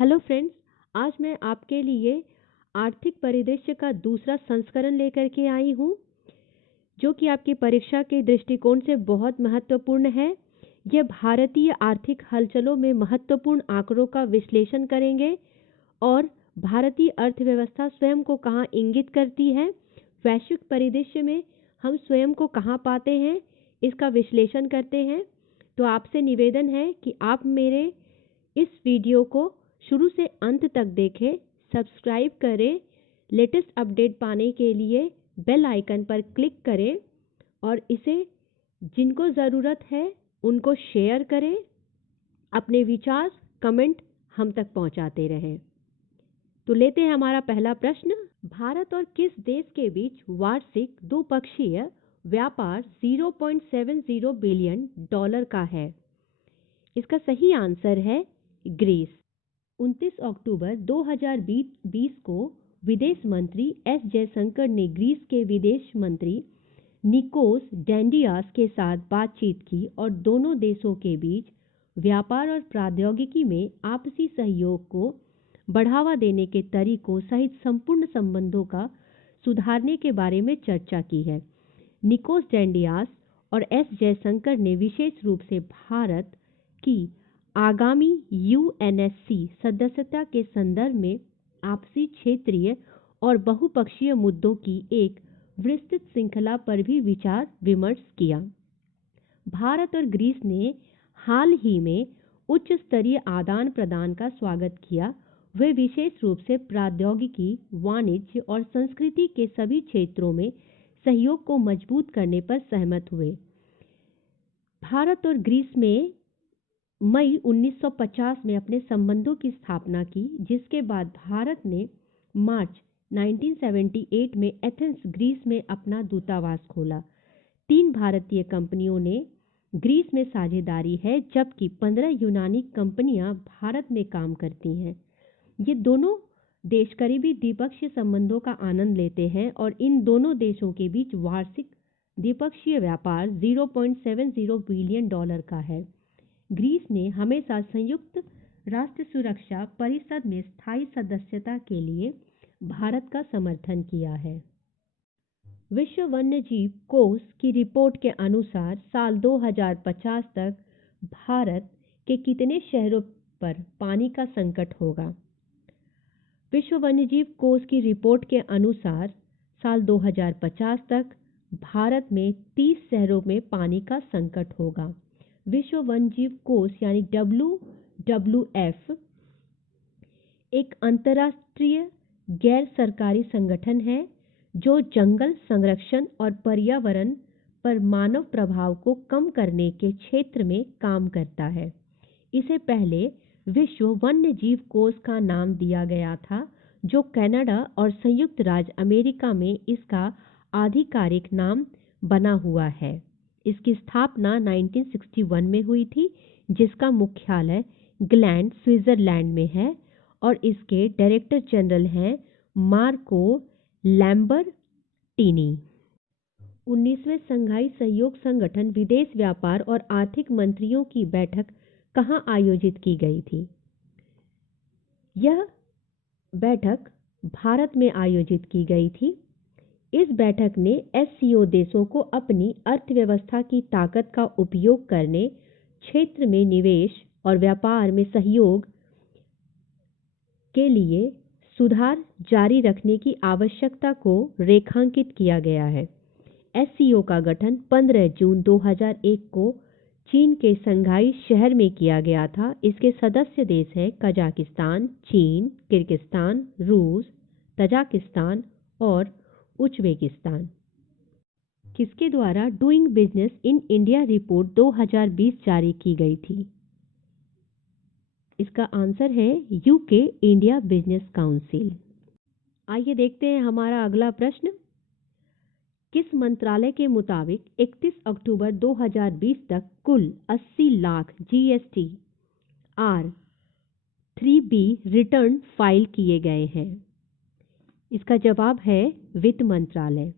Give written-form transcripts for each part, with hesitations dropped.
Hello friends, आज मैं आपके लिए आर्थिक परिदृश्य का दूसरा संस्करण लेकर के आई हूँ, जो कि आपकी परीक्षा के दृष्टिकोण से बहुत महत्वपूर्ण है। यह भारतीय आर्थिक हलचलों में महत्वपूर्ण आंकड़ों का विश्लेषण करेंगे और भारतीय अर्थव्यवस्था स्वयं को कहाँ इंगित करती है, वैश्विक परिदृश्य में हम स्वयं को कहाँ पाते हैं, इसका विश्लेषण करते हैं। तो आपसे निवेदन है कि आप मेरे इस वीडियो को शुरू से अंत तक देखें, सब्सक्राइब करें, लेटेस्ट अपडेट पाने के लिए बेल आइकन पर क्लिक करें और इसे जिनको ज़रूरत है उनको शेयर करें। अपने विचार कमेंट हम तक पहुंचाते रहें। तो लेते हैं हमारा पहला प्रश्न। भारत और किस देश के बीच वार्षिक द्विपक्षीय व्यापार 0.70 बिलियन डॉलर का है? इसका सही आंसर है ग्रीस। 29 अक्टूबर 2020 को विदेश मंत्री एस जयशंकर ने ग्रीस के विदेश मंत्री निकोस डेंडियास के साथ बातचीत की और दोनों देशों के बीच व्यापार और प्रौद्योगिकी में आपसी सहयोग को बढ़ावा देने के तरीकों सहित संपूर्ण संबंधों का सुधारने के बारे में चर्चा की है। निकोस डेंडियास और एस जयशंकर ने विशेष रूप से भारत की आगामी यूएनएससी सदस्यता के संदर्भ में आपसी क्षेत्रीय और बहुपक्षीय मुद्दों की एक विस्तृत श्रृंखला पर भी विचार विमर्श किया। भारत और ग्रीस ने हाल ही में उच्च स्तरीय आदान प्रदान का स्वागत किया। वे विशेष रूप से प्रौद्योगिकी, वाणिज्य और संस्कृति के सभी क्षेत्रों में सहयोग को मजबूत करने पर सहमत हुए। भारत और ग्रीस में मई 1950 में अपने संबंधों की स्थापना की, जिसके बाद भारत ने मार्च 1978 में एथेंस, ग्रीस में अपना दूतावास खोला। 3 भारतीय कंपनियों ने ग्रीस में साझेदारी है, जबकि 15 यूनानी कंपनियां भारत में काम करती हैं। ये दोनों देश करीबी द्विपक्षीय संबंधों का आनंद लेते हैं और इन दोनों देशों के बीच वार्षिक द्विपक्षीय व्यापार 0.70 बिलियन डॉलर का है। ग्रीस ने हमेशा संयुक्त राष्ट्र सुरक्षा परिषद में स्थायी सदस्यता के लिए भारत का समर्थन किया है। विश्व वन्यजीव कोष की रिपोर्ट के अनुसार साल 2050 तक भारत के कितने शहरों पर पानी का संकट होगा? विश्व वन्यजीव कोष की रिपोर्ट के अनुसार साल 2050 तक भारत में 30 शहरों में पानी का संकट होगा। विश्व वन्यजीव कोष यानी WWF एक अंतर्राष्ट्रीय गैर सरकारी संगठन है जो जंगल संरक्षण और पर्यावरण पर मानव प्रभाव को कम करने के क्षेत्र में काम करता है। इसे पहले विश्व वन्यजीव कोष का नाम दिया गया था, जो कनाडा और संयुक्त राज्य अमेरिका में इसका आधिकारिक नाम बना हुआ है। इसकी स्थापना 1961 में हुई थी, जिसका मुख्यालय ग्लैंड, स्विट्जरलैंड में है और इसके डायरेक्टर जनरल हैं मार्को लैम्बर्टिनी। 19वें संघाई सहयोग संगठन विदेश व्यापार और आर्थिक मंत्रियों की बैठक कहाँ आयोजित की गई थी? यह बैठक भारत में आयोजित की गई थी। इस बैठक ने एससीओ देशों को अपनी अर्थव्यवस्था की ताकत का उपयोग करने, क्षेत्र में निवेश और व्यापार में सहयोग के लिए सुधार जारी रखने की आवश्यकता को रेखांकित किया गया है। एससीओ का गठन 15 जून 2001 को चीन के शंघाई शहर में किया गया था। इसके सदस्य देश हैं कजाकिस्तान, चीन, किर्गिस्तान, रूस, तजाकिस्तान और उज्बेकिस्तान। किसके द्वारा doing business in India report 2020 जारी की गई थी? इसका आंसर है यूके इंडिया बिजनेस काउंसिल। आइए देखते हैं हमारा अगला प्रश्न। किस मंत्रालय के मुताबिक 31 अक्टूबर 2020 तक कुल 80 lakh GST R3B return file किए गए हैं? इसका जवाब है वित्त मंत्रालय।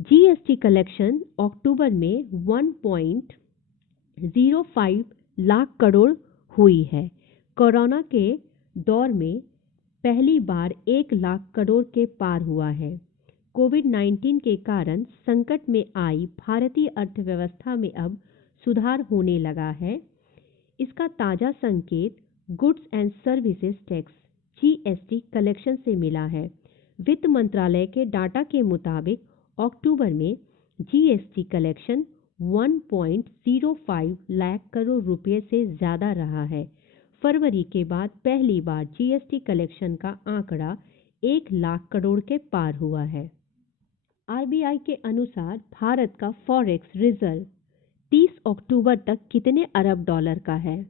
जीएसटी कलेक्शन अक्टूबर में 1.05 लाख करोड़ हुई है। कोरोना के दौर में पहली बार 1 लाख करोड़ के पार हुआ है। कोविड-19 के कारण संकट में आई भारतीय अर्थव्यवस्था में अब सुधार होने लगा है। इसका ताजा संकेत goods and services tax (GST) collection से मिला है। वित्त मंत्रालय के डाटा के मुताबिक अक्टूबर में जीएसटी कलेक्शन 1.05 लाख करोड़ रुपए से ज्यादा रहा है। फरवरी के बाद पहली बार जीएसटी कलेक्शन का आंकड़ा 1 लाख करोड़ के पार हुआ है। आरबीआई के अनुसार भारत का फॉरेक्स रिजर्व 30 अक्टूबर तक कितने अरब डॉलर का है?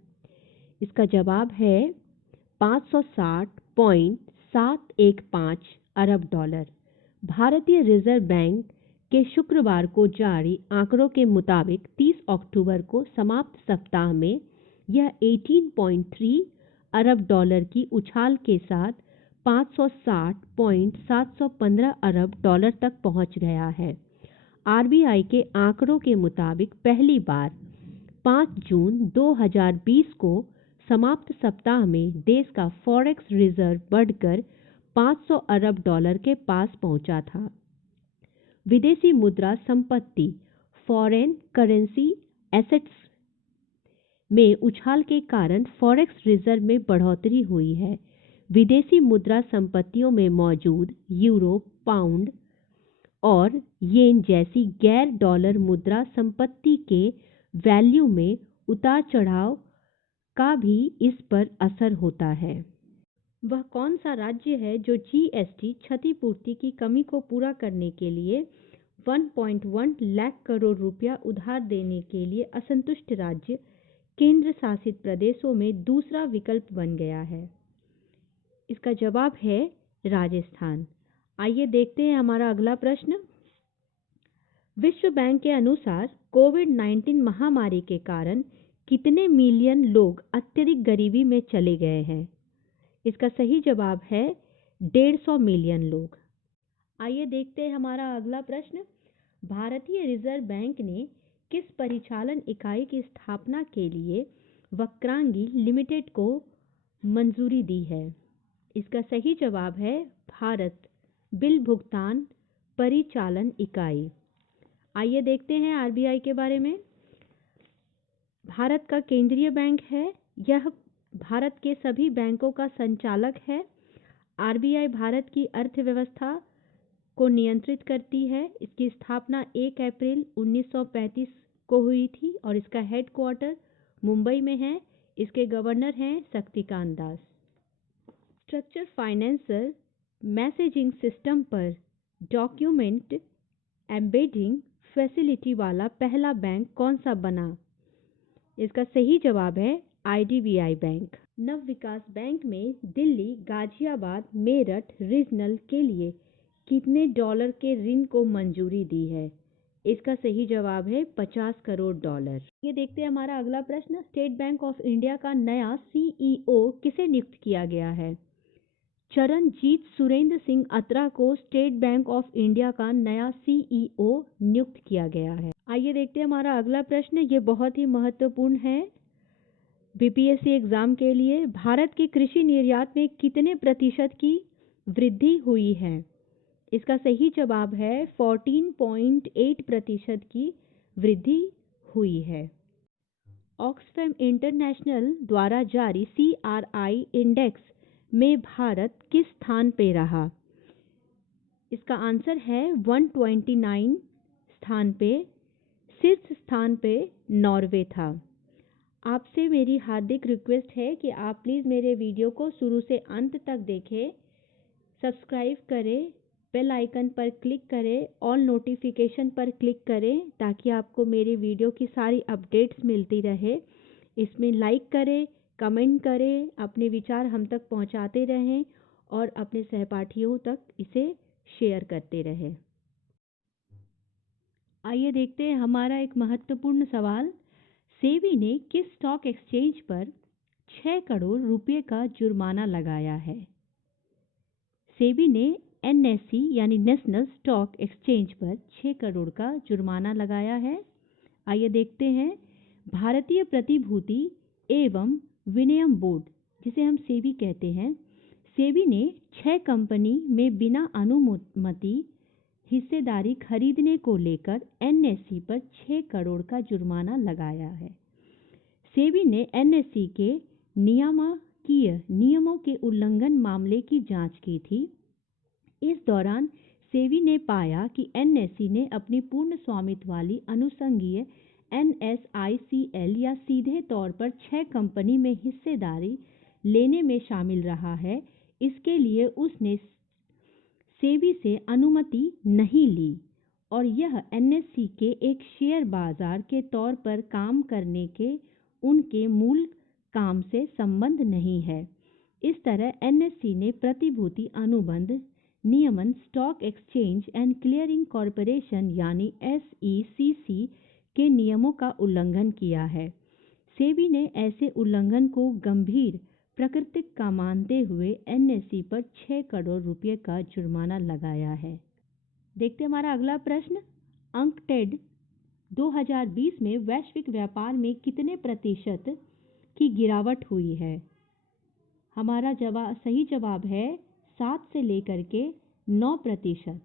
इसका जवाब है 560.715 अरब डॉलर। भारतीय रिजर्व बैंक के शुक्रवार को जारी आंकड़ों के मुताबिक 30 अक्टूबर को समाप्त सप्ताह में यह 18.3 अरब डॉलर की उछाल के साथ 560.715 अरब डॉलर तक पहुंच गया है। आरबीआई के आंकड़ों के मुताबिक पहली बार 5 जून 2020 को समाप्त सप्ताह में देश का फॉरेक्स रिजर्व बढ़कर 500 अरब डॉलर के पास पहुंचा था। विदेशी मुद्रा संपत्ति फॉरेन करेंसी एसेट्स में उछाल के कारण फॉरेक्स रिजर्व में बढ़ोतरी हुई है। विदेशी मुद्रा संपत्तियों में मौजूद यूरो, पाउंड और येन जैसी गैर डॉलर मुद्रा संपत्ति के वैल्यू में उतार चढ़ाव का भी इस पर असर होता है। वह कौन सा राज्य है जो जीएसटी क्षतिपूर्ति की कमी को पूरा करने के लिए 1.1 लाख करोड़ रुपया उधार देने के लिए असंतुष्ट राज्य केंद्र शासित प्रदेशों में दूसरा विकल्प बन गया है? इसका जवाब है राजस्थान। आइए देखते हैं हमारा अगला प्रश्न। विश्व बैंक के अनुसार कोविड-19 महामारी के कारण कितने मिलियन लोग अत्यधिक गरीबी में चले गए हैं? इसका सही जवाब है 150 मिलियन लोग। आइए देखते हैं हमारा अगला प्रश्न। भारतीय रिजर्व बैंक ने किस परिचालन इकाई की स्थापना के लिए वक्रांगी लिमिटेड को मंजूरी दी है? इसका सही जवाब है भारत बिल भुगतान परिचालन इकाई। आइए देखते हैं आरबीआई के बारे में। भारत का केंद्रीय बैंक है। यह भारत के सभी बैंकों का संचालक है। आरबीआई भारत की अर्थव्यवस्था को नियंत्रित करती है। इसकी स्थापना 1 अप्रैल 1935 को हुई थी और इसका हेडक्वार्टर मुंबई में है। इसके गवर्नर हैं Shaktikanta Das. Structure financer messaging system पर डॉक्यूमेंट एम्बेडिंग फैसिलिटी वाला पहला बैंक कौन सा बना? इसका सही जवाब है आईडीबीआई बैंक। नव विकास बैंक में दिल्ली, गाजियाबाद, मेरठ रीजनल के लिए कितने डॉलर के ऋण को मंजूरी दी है? इसका सही जवाब है 50 करोड़ डॉलर। ये देखते हैं हमारा अगला प्रश्न। स्टेट बैंक ऑफ इंडिया का नया सीईओ किसे नियुक्त किया गया है? चरणजीत सुरेंद्र सिंह अत्रा को स्टेट बैंक ऑफ इंडिया का नया सीईओ नियुक्त किया गया है। आइए देखते हैं हमारा अगला प्रश्न। ये बहुत ही महत्वपूर्ण है बीपीएससी एग्जाम के लिए। भारत के कृषि निर्यात में कितने प्रतिशत की वृद्धि हुई है? इसका सही जवाब है 14.8% की वृद्धि हुई है। ऑक्सफैम इंटरनेशनल द्वारा जारी सीआरआई इंडेक्स में भारत किस स्थान पे रहा? इसका आंसर है 129 स्थान पे। शीर्ष स्थान पे नॉर्वे था। आपसे मेरी हार्दिक रिक्वेस्ट है कि आप प्लीज़ मेरे वीडियो को शुरू से अंत तक देखें, सब्सक्राइब करें, बेल आइकन पर क्लिक करें, ऑल नोटिफिकेशन पर क्लिक करें ताकि आपको मेरे वीडियो की सारी अपडेट्स मिलती रहे। इसमें लाइक करें, कमेंट करें, अपने विचार हम तक पहुंचाते रहें और अपने सहपाठियों तक इसे शेयर करते रहें। आइए देखते हैं हमारा एक महत्वपूर्ण सवाल। सेबी ने किस स्टॉक एक्सचेंज पर 6 करोड़ रुपए का जुर्माना लगाया है? सेबी ने एनएसई यानी नेशनल स्टॉक एक्सचेंज पर 6 करोड़ का जुर्माना लगाया है। आइए देखते हैं। भारतीय प्रतिभूति एवं विनिमय बोर्ड जिसे हम सेबी कहते हैं, सेबी ने 6 कंपनी में बिना अनुमति हिस्सेदारी खरीदने को लेकर एनएसई पर 6 करोड़ का जुर्माना लगाया है। सेबी ने एनएसई के नियामकीय नियमों के उल्लंघन मामले की जांच की थी। इस दौरान सेबी ने पाया कि एनएसई ने अपनी पूर्ण स्वामित्व वाली अनुसंघीय एनएसआईसीएल या सीधे तौर पर 6 कंपनी में हिस्सेदारी लेने में शामिल रहा है। इसके लिए उसने सेबी से अनुमति नहीं ली और यह एनएसई के एक शेयर बाजार के तौर पर काम करने के उनके मूल काम से संबंध नहीं है। इस तरह एनएसई ने प्रतिभूति अनुबंध नियमन stock exchange and clearing corporation यानी एसईसीसी के नियमों का उल्लंघन किया है। सेबी ने ऐसे उल्लंघन को गंभीर प्रकृति का मानते हुए एनएसई पर 6 करोड़ रुपए का जुर्माना लगाया है। देखते हमारा अगला प्रश्न। अंकटेड 2020 में वैश्विक व्यापार में कितने प्रतिशत की गिरावट हुई है? हमारा सही जवाब है 7 से लेकर के 9%।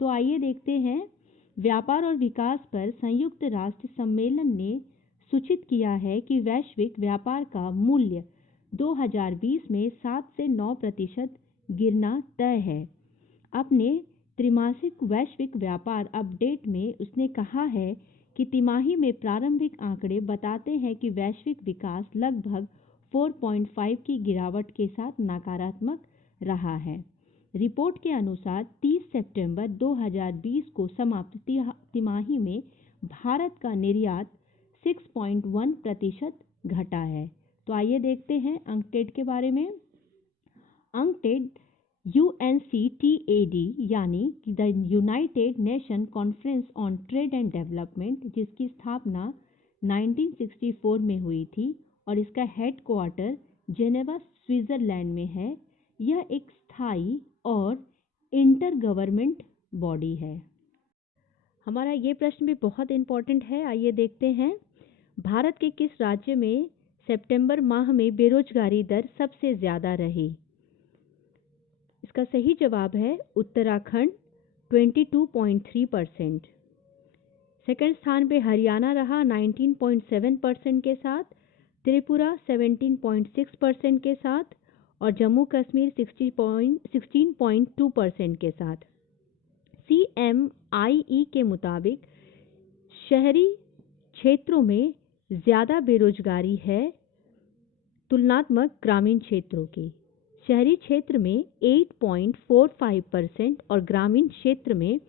तो आइए देखते हैं। व्यापार और विकास पर संयुक्त राष्ट्र सम्मेलन ने सूचित किया है कि वैश्विक व्यापार का मूल्य 2020 में 7 से 9% गिरना तय है। अपने त्रैमासिक वैश्विक व्यापार अपडेट में उसने कहा है कि तिमाही में प्रारंभिक आंकड़े बताते हैं कि वैश्विक विकास लगभग 4.5 की गिरावट के साथ नकारात्मक रहा है। रिपोर्ट के अनुसार 30 सितंबर 2020 को समाप्त तिमाही में भारत का निर्यात 6.1% घटा है। तो आइए देखते हैं अंकटेड के बारे में। अंकटेड UNCTAD यानी the United nation conference on trade and development, जिसकी स्थापना 1964 में हुई थी और इसका हेडक्वार्टर जेनेवा स्विट्जरलैंड में है। यह एक स्थायी और इंटर गवर्नमेंट बॉडी है। हमारा ये प्रश्न भी बहुत इंपॉर्टेंट है। आइए देखते हैं। भारत के किस राज्य में सितंबर माह में बेरोजगारी दर सबसे ज्यादा रही? इसका सही जवाब है उत्तराखंड 22.3%। सेकंड स्थान पे हरियाणा रहा 19.7% के साथ, त्रिपुरा 17.6% के साथ और जम्मू कश्मीर 16.2% के साथ। CMIE के मुताबिक शहरी क्षेत्रों में ज़्यादा बेरोजगारी है तुलनात्मक ग्रामीण क्षेत्रों की। शहरी क्षेत्र में 8.45% और ग्रामीण क्षेत्र में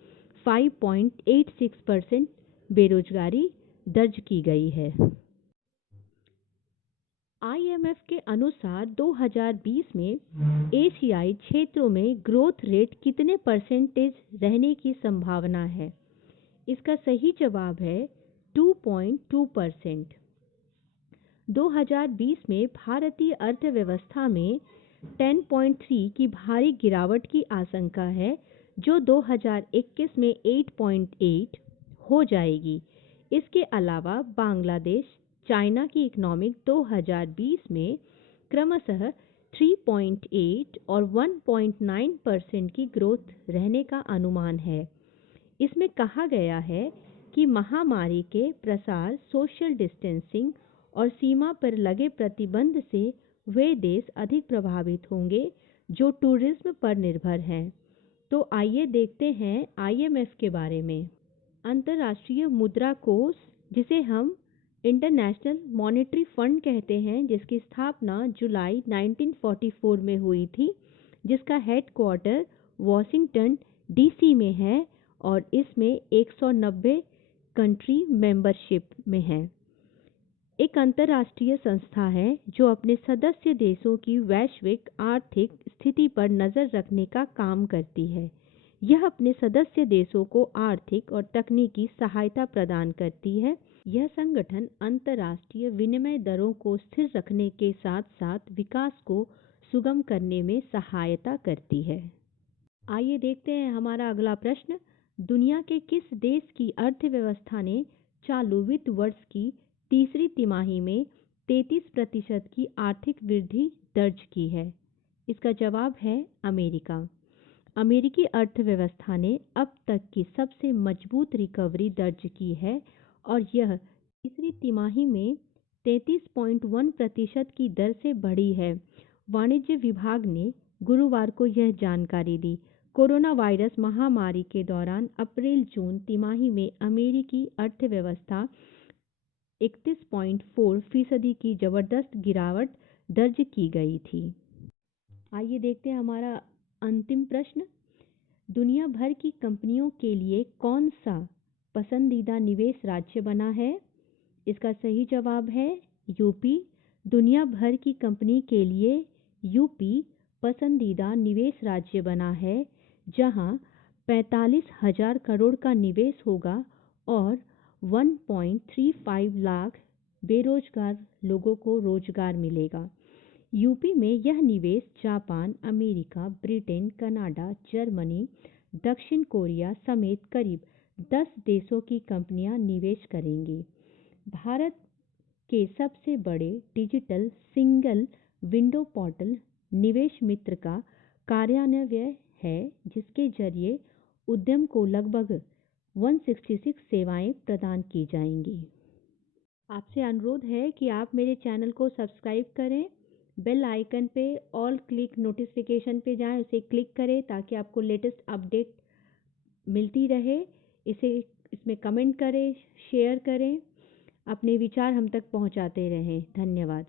5.86% बेरोजगारी दर्ज की गई है। IMF के अनुसार 2020 में एशियाई क्षेत्रों में ग्रोथ रेट कितने परसेंटेज रहने की संभावना है? इसका सही जवाब है 2.2%। 2020 में भारतीय अर्थव्यवस्था में 10.3 की भारी गिरावट की आशंका है, जो 2021 में 8.8 हो जाएगी। इसके अलावा बांग्लादेश, चाइना की इकोनॉमिक 2020 में क्रमशः 3.8 और 1.9% की ग्रोथ रहने का अनुमान है। इसमें कहा गया है कि महामारी के प्रसार, सोशल डिस्टेंसिंग और सीमा पर लगे प्रतिबंध से वे देश अधिक प्रभावित होंगे जो टूरिज्म पर निर्भर हैं। तो आइए देखते हैं IMF के बारे में। अंतर्राष्ट्रीय मुद्रा कोष, जिसे हम इंटरनेशनल मॉनेटरी फंड कहते हैं, जिसकी स्थापना जुलाई 1944 में हुई थी, जिसका हेडक्वार्टर वॉशिंगटन DC में है और इसमें 190 कंट्री मेंबरशिप में है। एक अंतर्राष्ट्रीय संस्था है जो अपने सदस्य देशों की वैश्विक आर्थिक स्थिति पर नज़र रखने का काम करती है। यह अपने सदस्य देशों को आर्थिक और तकनीकी सहायता प्रदान करती है। यह संगठन अंतर्राष्ट्रीय विनिमय दरों को स्थिर रखने के साथ साथ विकास को सुगम करने में सहायता करती है। आइए देखते हैं हमारा अगला प्रश्न। दुनिया के किस देश की अर्थव्यवस्था ने चालू वित्त वर्ष की तीसरी तिमाही में 33% की आर्थिक वृद्धि दर्ज की है? इसका जवाब है अमेरिका। अमेरिकी अर्थव्यवस्था ने अब तक की सबसे मजबूत रिकवरी दर्ज की है और यह तीसरी तिमाही में 33.1% की दर से बढ़ी है। वाणिज्य विभाग ने गुरुवार को यह जानकारी दी। कोरोना वायरस महामारी के दौरान अप्रैल-जून तिमाही में अमेरिकी अर्थव्यवस्था 31.4% की जबरदस्त गिरावट दर्ज की गई थी। आइए देखते हैं हमारा अंतिम प्रश्न। दुनिया भर की कंपनियों के लिए कौन सा पसंदीदा निवेश राज्य बना है? इसका सही जवाब है यूपी। दुनिया भर की कंपनी के लिए यूपी पसंदीदा निवेश राज्य बना है, जहां 45,000 करोड़ का निवेश होगा और 1.35 लाख बेरोजगार लोगों को रोजगार मिलेगा। यूपी में यह निवेश Japan, America, Britain, Canada, Germany, दक्षिण कोरिया समेत करीब 10 देशों की कंपनियां निवेश करेंगी। भारत के सबसे बड़े डिजिटल सिंगल विंडो पोर्टल निवेश मित्र का कार्यान्वयन है, जिसके जरिए उद्यम को लगभग 166 सेवाएं प्रदान की जाएंगी। आपसे अनुरोध है कि आप मेरे चैनल को सब्सक्राइब करें, बेल आइकन पे ऑल क्लिक नोटिफिकेशन पे जाएं, उसे क्लिक करें ताकि आपको लेटेस्ट अपडेट मिलती रहे। इसमें कमेंट करें, शेयर करें, अपने विचार हम तक पहुंचाते रहें। धन्यवाद।